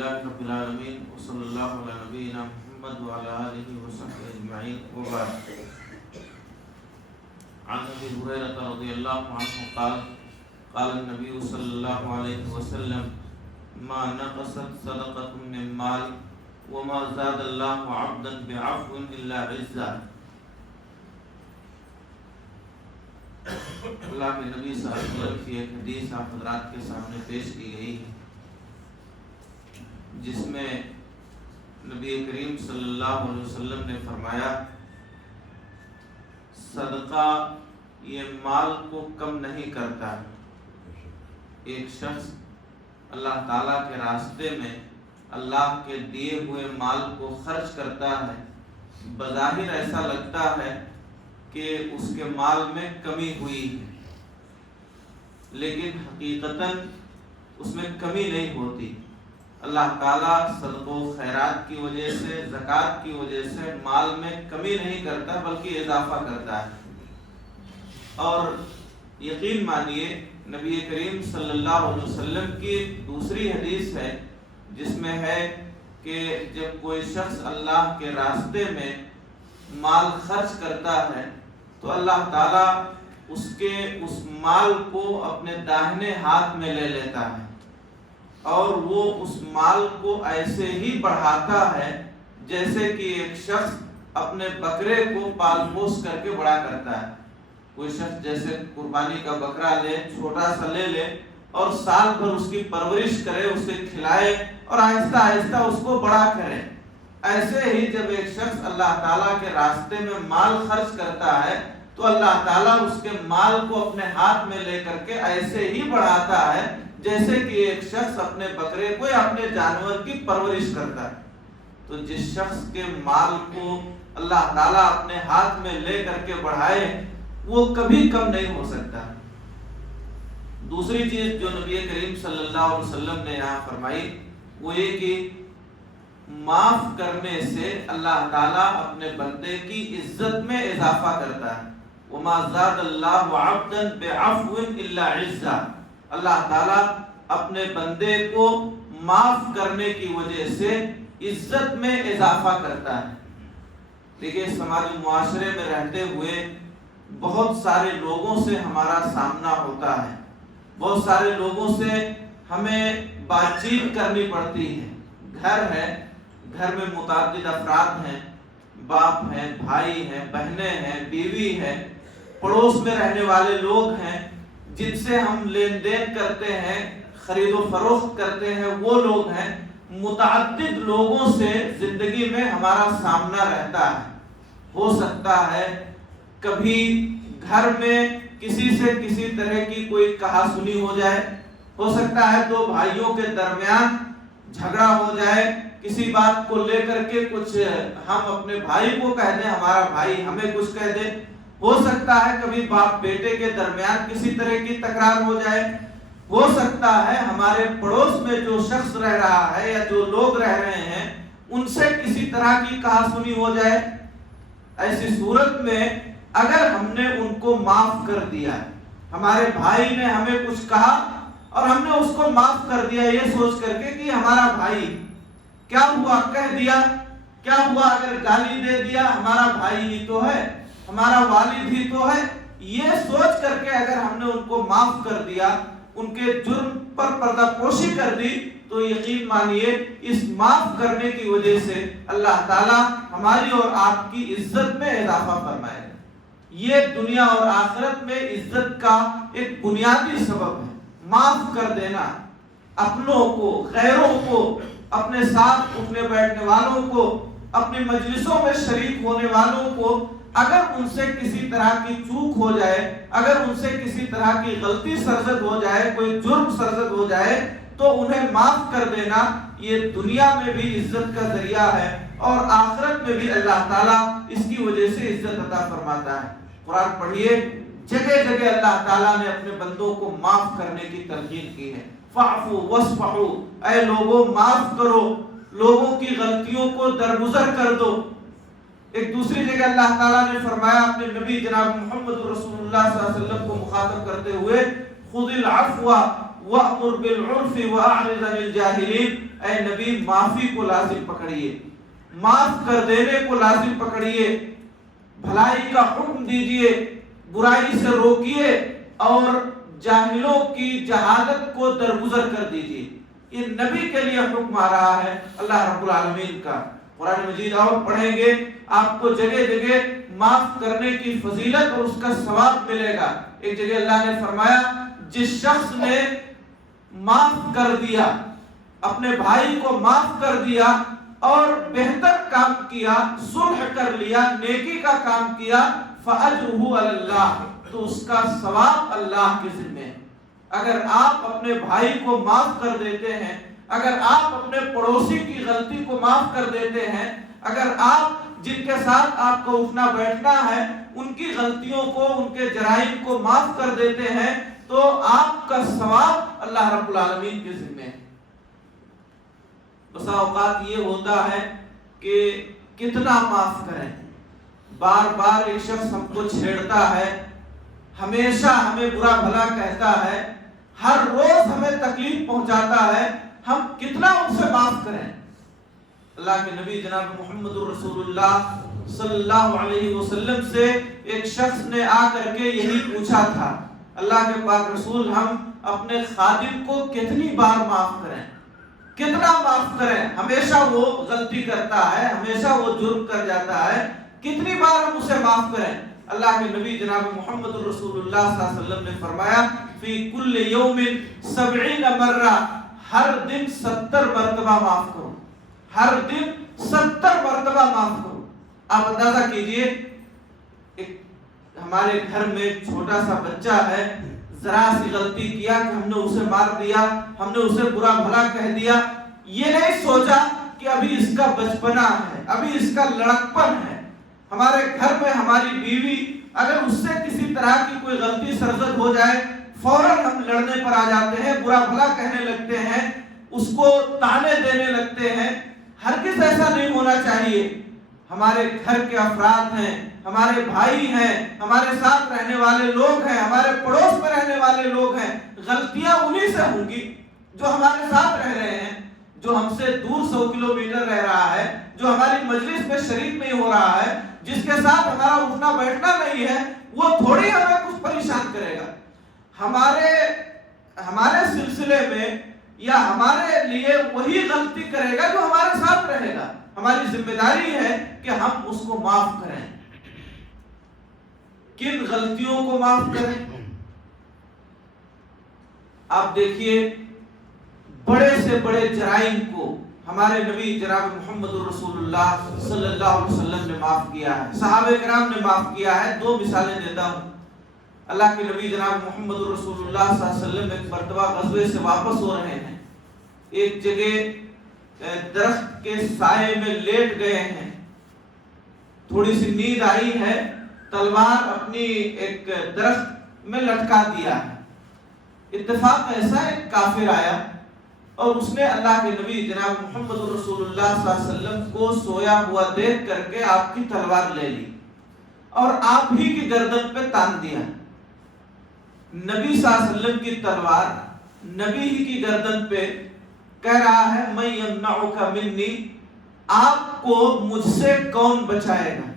للہ رب العالمین وصلی اللہ علی نبینا محمد وعلی آلہ وصحبہ اجمعین وبعد. عن ابی ہریرہ رضی اللہ عنہ قال قال النبی صلی اللہ علیہ وسلم ما نقصت صدقۃ من مال وما زاد اللہ عبدا بعفو الا عزا. اللہ کے نبی صلی اللہ علیہ وسلم کی ایک حدیث آپ حضرات کے سامنے پیش کی گئی ہے، جس میں نبی کریم صلی اللہ علیہ وسلم نے فرمایا صدقہ یہ مال کو کم نہیں کرتا. ایک شخص اللہ تعالیٰ کے راستے میں اللہ کے دیے ہوئے مال کو خرچ کرتا ہے، بظاہر ایسا لگتا ہے کہ اس کے مال میں کمی ہوئی ہے، لیکن حقیقتاً اس میں کمی نہیں ہوتی. اللہ تعالیٰ صدقہ و خیرات کی وجہ سے، زکوٰۃ کی وجہ سے مال میں کمی نہیں کرتا بلکہ اضافہ کرتا ہے. اور یقین مانیے نبی کریم صلی اللہ علیہ وسلم کی دوسری حدیث ہے جس میں ہے کہ جب کوئی شخص اللہ کے راستے میں مال خرچ کرتا ہے تو اللہ تعالیٰ اس مال کو اپنے داہنے ہاتھ میں لے لیتا ہے اور وہ اس مال کو ایسے ہی بڑھاتا ہے جیسے کہ ایک شخص اپنے بکرے کو پال پوس کر کے بڑا کرتا ہے. کوئی شخص جیسے قربانی کا بکرا لے، چھوٹا سا لے لے اور سال بھر اس کی پرورش کرے، اسے کھلائے اور آہستہ آہستہ اس کو بڑا کرے. ایسے ہی جب ایک شخص اللہ تعالیٰ کے راستے میں مال خرچ کرتا ہے تو اللہ تعالیٰ اس کے مال کو اپنے ہاتھ میں لے کر کے ایسے ہی بڑھاتا ہے جیسے کہ ایک شخص اپنے بکرے کو یا اپنے جانور کی پرورش کرتا ہے. تو جس شخص کے مال کو اللہ تعالیٰ اپنے ہاتھ میں لے کر کے بڑھائے وہ کبھی کم نہیں ہو سکتا. دوسری چیز جو نبی کریم صلی اللہ علیہ وسلم نے یہاں فرمائی وہ یہ کہ معاف کرنے سے اللہ تعالیٰ اپنے بندے کی عزت میں اضافہ کرتا ہے. وما زاد اللہ عبدا بعفو الا عزا. اللہ تعالیٰ اپنے بندے کو معاف کرنے کی وجہ سے عزت میں اضافہ کرتا ہے. دیکھیے سماجی معاشرے میں رہتے ہوئے بہت سارے لوگوں سے ہمارا سامنا ہوتا ہے، بہت سارے لوگوں سے ہمیں بات چیت کرنی پڑتی ہے. گھر ہے، گھر میں متعدد افراد ہیں، باپ ہیں، بھائی ہیں، بہنیں ہیں، بیوی ہے، پڑوس میں رہنے والے لوگ ہیں جن سے ہم لین دین کرتے ہیں، خرید و فروخت کرتے ہیں، وہ لوگ ہیں. متعدد لوگوں سے زندگی میں ہمارا سامنا رہتا ہے. ہو سکتا ہے کبھی گھر میں کسی سے کسی طرح کی کوئی کہا سنی ہو جائے، ہو سکتا ہے دو بھائیوں کے درمیان جھگڑا ہو جائے، کسی بات کو لے کر کے کچھ ہم اپنے بھائی کو کہہ دیں، ہمارا بھائی ہمیں کچھ کہہ دے. ہو سکتا ہے کبھی باپ بیٹے کے درمیان کسی طرح کی تکرار ہو جائے. ہو سکتا ہے ہمارے پڑوس میں جو شخص رہ رہا ہے یا جو لوگ رہ رہے ہیں ان سے کسی طرح کی کہا سنی ہو جائے. ایسی صورت میں اگر ہم نے ان کو معاف کر دیا، ہمارے بھائی نے ہمیں کچھ کہا اور ہم نے اس کو معاف کر دیا یہ سوچ کر کے کہ ہمارا بھائی، کیا ہوا کہہ دیا، کیا ہوا اگر گالی دے دیا، ہمارا بھائی ہی تو ہے، ہمارا والد ہی تو ہے، یہ سوچ کر کے اگر ہم نے ان کو معاف کر دیا، ان کے جرم پر پردہ پوشی کر دی، تو یقین مانیے اس معاف کرنے کی وجہ سے اللہ تعالیٰ ہماری اور آپ کی عزت میں اضافہ فرمائے گا. یہ دنیا اور آخرت میں عزت کا ایک بنیادی سبب ہے. معاف کر دینا اپنوں کو، غیروں کو، اپنے ساتھ اٹھنے بیٹھنے والوں کو، اپنی مجلسوں میں شریک ہونے والوں کو اگر ان سے کسی طرح کی چوک ہو جائے، اگر ان سے کسی طرح کی غلطی سرزد ہو جائے، کوئی جرم سرزد ہو جائے تو انہیں معاف کر دینا یہ دنیا میں بھی عزت کا ذریعہ ہے اور آخرت میں بھی اللہ تعالیٰ اس کی وجہ سے عزت عطا فرماتا ہے. قرآن پڑھیے، جگہ جگہ اللہ تعالیٰ نے اپنے بندوں کو معاف کرنے کی تلقین کی ہے. فاعفوا واصفحوا، اے لوگوں معاف کرو، لوگوں کی غلطیوں کو درگزر کر دو. ایک دوسری جگہ اللہ تعالیٰ نے فرمایا اپنے نبی جناب محمد رسول اللہ صلی اللہ علیہ وسلم کو مخاطب کرتے ہوئے، خذ العفو وَأْمُرْ بِالْعُرْفِ وَأَعْرِضْ عَنِ الْجَاهِلِينَ، اے نبی معافی کو لازم پکڑیے، معاف کر دینے کو لازم پکڑیے، بھلائی کا حکم دیجئے، برائی سے روکیے اور جاہلوں کی جہالت کو درگزر کر دیجئے۔ یہ نبی کے لیے حکم آ رہا ہے اللہ رب العالمین کا۔ قرآن مجید اور پڑھیں گے آپ کو جگہ جگہ معاف کرنے کی فضیلت اور اس کا ثواب ملے گا۔ ایک جگہ اللہ نے فرمایا جس شخص نے معاف کر دیا، اپنے بھائی کو معاف کر دیا اور بہتر کام کیا، صلح کر لیا، نیکی کا کام کیا، فَأَجْرُهُ عَلَى اللَّهِ، تو اس کا ثواب اللہ کے ذمہ ہے۔ اگر آپ اپنے بھائی کو معاف کر دیتے ہیں، اگر آپ اپنے پڑوسی کی غلطی کو معاف کر دیتے ہیں، اگر آپ جن کے ساتھ آپ کو اٹھنا بیٹھنا ہے ان کی غلطیوں کو، ان کے جرائم کو معاف کر دیتے ہیں، تو آپ کا ثواب اللہ رب العالمین کے ذمہ ہے۔ بسا اوقات یہ ہوتا ہے کہ کتنا معاف کریں، بار بار ایک شخص ہم کو چھیڑتا ہے، ہمیشہ ہمیں برا بھلا کہتا ہے، ہر روز ہمیں تکلیف پہنچاتا ہے، ہم کتنا ان سے معاف کریں۔ اللہ کے نبی جناب محمد رسول اللہ صلی اللہ علیہ وسلم سے ایک شخص نے آ کر کے یہی پوچھا تھا، اللہ کے پاک رسول ہم اپنے خادم کو کتنی بار معاف کریں، کتنا معاف کریں، ہمیشہ وہ غلطی کرتا ہے، ہمیشہ وہ جرم کر جاتا ہے، کتنی بار ہم اسے معاف کریں۔ اللہ کے نبی جناب محمد رسول اللہ صلی اللہ علیہ وسلم نے فرمایا فی کل یوم 70 مرہ، ہر دن 70 مرتبہ معاف کرو، ہر دن 70 مرتبہ معاف کرو۔ آپ اندازہ کیجئے ہمارے گھر میں ایک چھوٹا سا بچہ ہے، ذرا سی غلطی کیا کہ ہم نے اسے مار دیا، ہم نے اسے برا بھلا کہہ دیا، یہ نہیں سوچا کہ ابھی اس کا بچپنا ہے، ابھی اس کا لڑکپن ہے۔ ہمارے گھر میں ہماری بیوی اگر اس سے کسی طرح کی کوئی غلطی سرزد ہو جائے، فوراً ہم لڑنے پر آ جاتے ہیں، برا بھلا کہنے لگتے ہیں، اس کو تانے دینے لگتے ہیں۔ ہرگز ایسا نہیں ہونا چاہیے۔ ہمارے گھر کے افراد ہیں، ہمارے بھائی ہیں، ہمارے ساتھ رہنے والے لوگ ہیں، ہمارے پڑوس میں رہنے والے لوگ ہیں، غلطیاں انہی سے ہوں گی جو ہمارے ساتھ رہ رہے ہیں، جو ہم سے دور 100 کلومیٹر رہ رہا ہے، جو ہماری مجلس میں شریک نہیں ہو رہا ہے، جس کے ساتھ ہمارا اٹھنا بیٹھنا نہیں ہے، وہ تھوڑی ہمیں کچھ پریشان کرے گا۔ ہمارے سلسلے میں یا ہمارے لیے وہی غلطی کرے گا جو ہمارے ساتھ رہے گا۔ ہماری ذمہ داری ہے کہ ہم اس کو معاف کریں۔ کن غلطیوں کو معاف کریں؟ آپ دیکھیے بڑے سے بڑے جرائم کو ہمارے نبی جناب محمد رسول اللہ صلی اللہ علیہ وسلم نے معاف کیا ہے، صحابہ کرام نے معاف کیا ہے۔ 2 مثالیں دیتا ہوں۔ اللہ کے نبی جناب محمد رسول اللہ صلی اللہ علیہ وسلم ایک مرتبہ غزوے سے واپس ہو رہے ہیں، ایک جگہ درخت کے سائے میں لیٹ گئے ہیں، تھوڑی سی نیند آئی ہے، تلوار اپنی ایک درخت میں لٹکا دیا ہے۔ اتفاق ایسا ایک کافر آیا اور اس نے اللہ کے نبی جناب محمد رسول اللہ صلی اللہ علیہ وسلم کو سویا ہوا دیکھ کر کے آپ کی تلوار لے لی اور آپ ہی کی گردن پہ تان دیا۔ نبی صلی اللہ علیہ وسلم کی تلوار نبی ہی کی گردن پہ، کہہ رہا ہے میں یمنعک منی، آپ کو مجھ سے کون بچائے گا،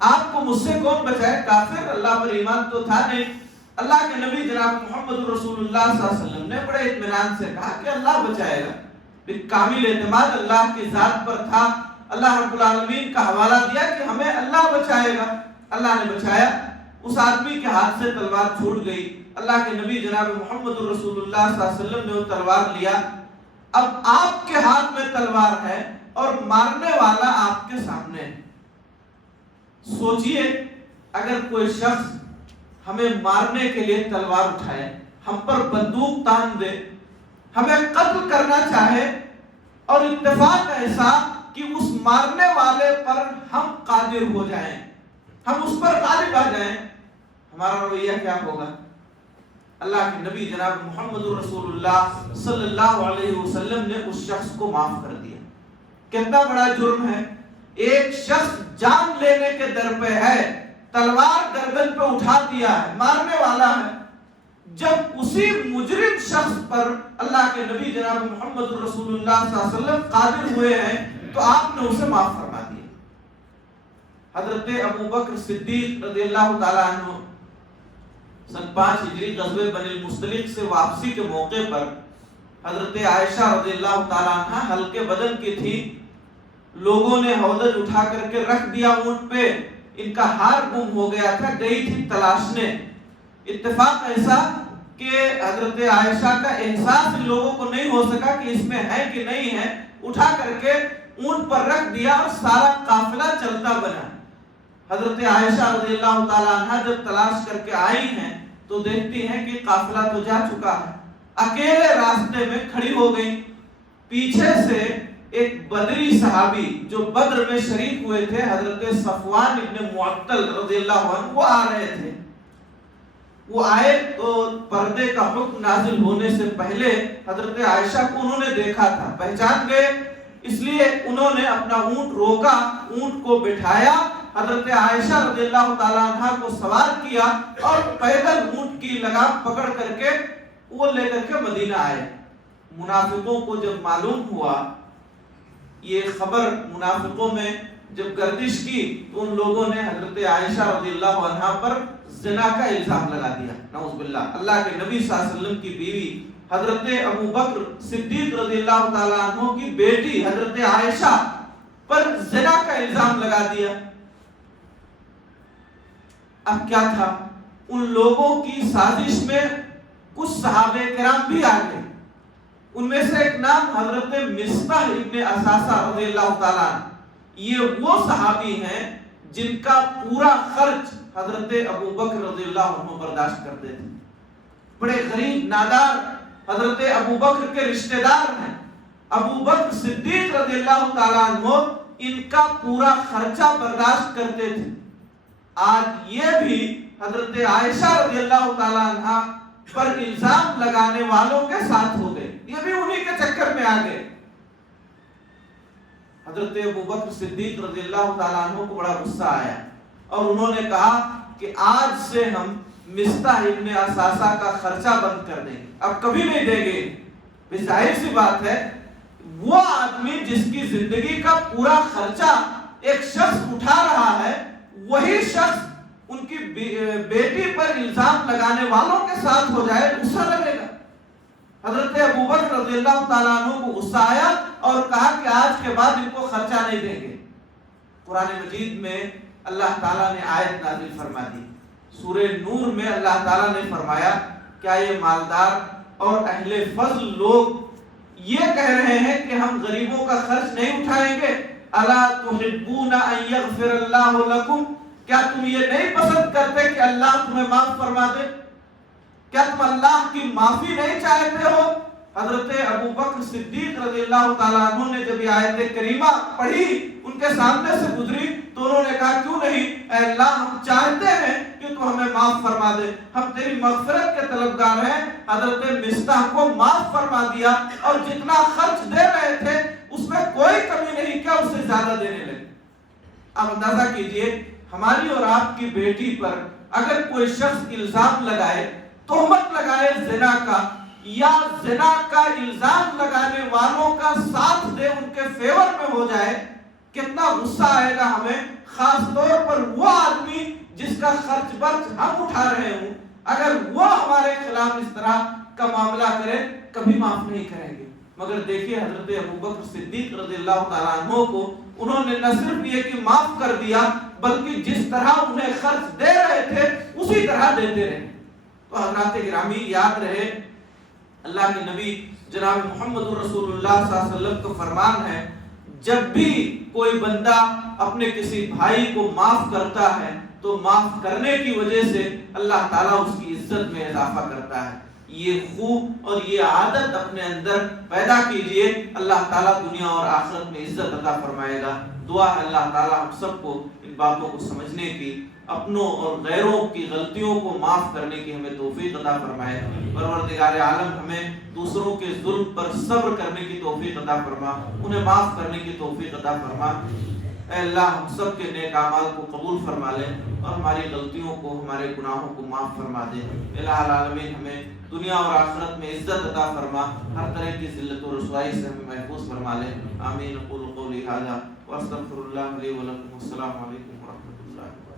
آپ کو مجھ سے کون بچائے؟ کافر، اللہ پر ایمان تو تھا نہیں۔ اللہ کے نبی جناب محمد رسول اللہ صلی اللہ علیہ وسلم نے بڑے اطمینان سے کہا کہ اللہ بچائے گا۔ کامل اعتماد اللہ کی ذات پر تھا، اللہ رب العالمین کا حوالہ دیا کہ ہمیں اللہ بچائے گا۔ اللہ نے بچایا، اس آدمی کے ہاتھ سے تلوار چھوٹ گئی۔ اللہ کے نبی جناب محمد رسول اللہ صلی اللہ علیہ وسلم نے وہ تلوار لیا۔ اب آپ کے ہاتھ میں تلوار ہے اور مارنے والا آپ کے سامنے ہے۔ سوچئے اگر کوئی شخص ہمیں مارنے کے لیے تلوار اٹھائے، ہم پر بندوق تان دے، ہمیں قتل کرنا چاہے، اور اتفاق ایسا کہ اس مارنے والے پر ہم قادر ہو جائیں، ہم اس پر غالب آ جائیں، ہمارا رویہ کیا ہوگا؟ اللہ کے نبی جناب محمد رسول اللہ صلی اللہ علیہ وسلم نے اس شخص کو معاف کر دیا۔ کتنا بڑا جرم ہے! ایک شخص جان لینے کے در پہ ہے، تلوار گردن پہ اٹھا دیا ہے، مارنے والا ہے، جب اسی مجرم شخص پر اللہ کے نبی جناب محمد رسول اللہ صلی اللہ علیہ وسلم قادر ہوئے ہیں تو آپ نے اسے معاف فرما دیا۔ حضرت ابو بکر صدیق رضی اللہ تعالیٰ عنہ سن 5 ہجری غزوہ بنی المصطلق سے واپسی کے موقع پر حضرت عائشہ رضی اللہ تعالیٰ عنہ ہلکے بدن کی تھی، لوگوں نے ہودج اٹھا کر کے رکھ دیا اونٹ پہ، ان کا ہار گم ہو گیا تھا، گئی تھی تلاشنے۔ اتفاق ایسا کہ حضرت عائشہ کا احساس ان لوگوں کو نہیں ہو سکا کہ اس میں ہے کہ نہیں ہے، اٹھا کر کے اونٹ پر رکھ دیا اور سارا قافلہ چلتا بنا۔ حضرت عائشہ رضی اللہ تعالیٰ عنہ جب تلاش کر کے آئی ہیں تو دیکھتی ہیں کہ قافلہ تو جا چکا ہے، اکیلے راستے میں کھڑی ہو گئی۔ پیچھے سے ایک بدری صحابی جو بدر میں شریک ہوئے تھے، حضرت صفوان ابن معطل رضی اللہ عنہ، وہ آ رہے تھے۔ وہ آئے تو پردے کا حکم نازل ہونے سے پہلے حضرت عائشہ کو انہوں نے دیکھا تھا، پہچان گئے، اس لیے انہوں نے اپنا اونٹ روکا، اونٹ کو بٹھایا، حضرت عائشہ رضی اللہ تعالیٰ عنہ کو سوار کیا اور پیدل اونٹ کی لگام پکڑ کر کے وہ لے کر کے مدینہ آئے۔ منافقوں کو جب معلوم ہوا یہ خبر، منافقوں میں جب گردش کی تو ان لوگوں نے حضرت عائشہ رضی اللہ عنہ پر زنا کا الزام لگا دیا، نعوذ باللہ۔ اللہ کے نبی صلی اللہ علیہ وسلم کی بیوی حضرت ابو بکر صدیق رضی اللہ تعالیٰ عنہ کی بیٹی حضرت عائشہ پر زنا کا الزام لگا دیا۔ اب کیا تھا، ان لوگوں کی سازش میں کچھ صحابہ کرام بھی آ گئے، ان میں سے ایک نام حضرت مصطح ابن اساسہ رضی اللہ تعالیٰ عنہ، یہ وہ صحابی ہیں جن کا پورا خرچ حضرت ابو بکر رضی اللہ عنہ برداشت کرتے تھے، بڑے غریب نادار حضرت ابو بکر کے رشتہ دار ہیں۔ ابو بکر صدیق رضی اللہ تعالیٰ عنہ ان کا پورا خرچہ برداشت کرتے تھے۔ آج یہ بھی حضرت عائشہ رضی اللہ تعالیٰ عنہ پر الزام لگانے والوں کے ساتھ ہو گئے، یہ بھی انہی کے چکر میں آ گئے۔ حضرت ابو بکر صدیق رضی اللہ تعالیٰ عنہ کو بڑا غصہ آیا اور انہوں نے کہا کہ آج سے ہم مصطح ابن اساسہ کا خرچہ بند کر دیں گے، اب کبھی نہیں دیں گے۔ ظاہر سی بات ہے، وہ آدمی جس کی زندگی کا پورا خرچہ ایک شخص اٹھا رہا ہے، وہی شخص ان کی بیٹی پر الزام لگانے والوں کے ساتھ ہو جائے، غصہ لگے گا۔ حضرت ابو بکر رضی اللہ تعالیٰ عنہ کو غصہ آیا اور کہا کہ آج کے بعد ان کو خرچہ نہیں دیں گے۔ قرآن مجید میں اللہ تعالیٰ نے آیت نازل فرما دی، سورہ نور میں اللہ تعالیٰ نے فرمایا، کیا یہ مالدار اور اہل فضل لوگ یہ کہہ رہے ہیں کہ ہم غریبوں کا خرچ نہیں اٹھائیں گے؟ الا تحبون ان یغفر اللہ لکم، کیا تم یہ نہیں پسند کرتے کہ اللہ تمہیں معاف فرما دے؟ کیا تم اللہ کی معافی نہیں چاہتے ہو؟ حضرت ابو بکر صدیق رضی اللہ تعالیٰ عنہ نے جب یہ آیت کریمہ پڑھی، ان کے سامنے سے گزری تو انہوں نے کہا کیوں نہیں، اے اللہ ہم چاہتے ہیں کہ تو ہمیں معاف فرما دے، ہم تیری مغفرت کے طلبگار ہیں۔ حضرت مصطح کو معاف فرما دیا اور جتنا خرچ دے رہے تھے اس میں کوئی کمی نہیں کیا، اس سے زیادہ دینے لگے۔ اب اندازہ کیجئے، ہماری اور آپ کی بیٹی پر اگر کوئی شخص الزام لگائے، تہمت لگائے زنا کا، یا زنا کا الزام لگانے والوں کا ساتھ دے، ان کے فیور میں ہو جائے، کتنا غصہ آئے گا ہمیں، خاص طور پر وہ آدمی جس کا خرچ برچ ہم اٹھا رہے ہوں، اگر وہ ہمارے خلاف اس طرح کا معاملہ کرے، کبھی معاف نہیں کریں گے۔ مگر دیکھیے حضرت ابو بکر صدیق رضی اللہ تعالیٰ عنہ کو انہوں نے نہ صرف یہ کہ معاف کر دیا، بلکہ جس طرح انہیں خرچ دے رہے تھے اسی طرح دیتے رہے۔ تو حضرات گرامی یاد رہے، اللہ کے نبی جناب محمد رسول اللہ صلی اللہ علیہ وسلم کا فرمان ہے، جب بھی کوئی بندہ اپنے کسی بھائی کو معاف کرتا ہے تو معاف کرنے کی وجہ سے اللہ تعالیٰ اس کی عزت میں اضافہ کرتا ہے۔ یہ خوب اور یہ عادت اپنے اندر پیدا کیجئے، اللہ تعالیٰ دنیا اور آخرت میں عزت عطا فرمائے گا۔ دعا ہے اللہ تعالیٰ ہم سب کو ان باتوں کو سمجھنے کی، اپنوں اور غیروں کی غلطیوں کو معاف کرنے کی ہمیں توفیق عطا فرمائے۔ پروردگار عالم ہمیں دوسروں کے ظلم پر صبر کرنے کی توفیق عطا فرما، انہیں معاف کرنے کی توفیق عطا فرما۔ اے اللہ ہم سب کے نیک اعمال کو قبول فرما لے اور ہماری غلطیوں کو ہمارے گناہوں کو معاف فرما دے۔ الہ العالمین ہمیں دنیا اور آخرت میں عزت عطا فرما، ہر طرح کی ذلت و رسوائی سے ہمیں محفوظ فرما لے۔ آمین۔ اقول قولی ھذا واستغفر اللہ لی ولکم۔ السلام علیکم ورحمۃ اللہ۔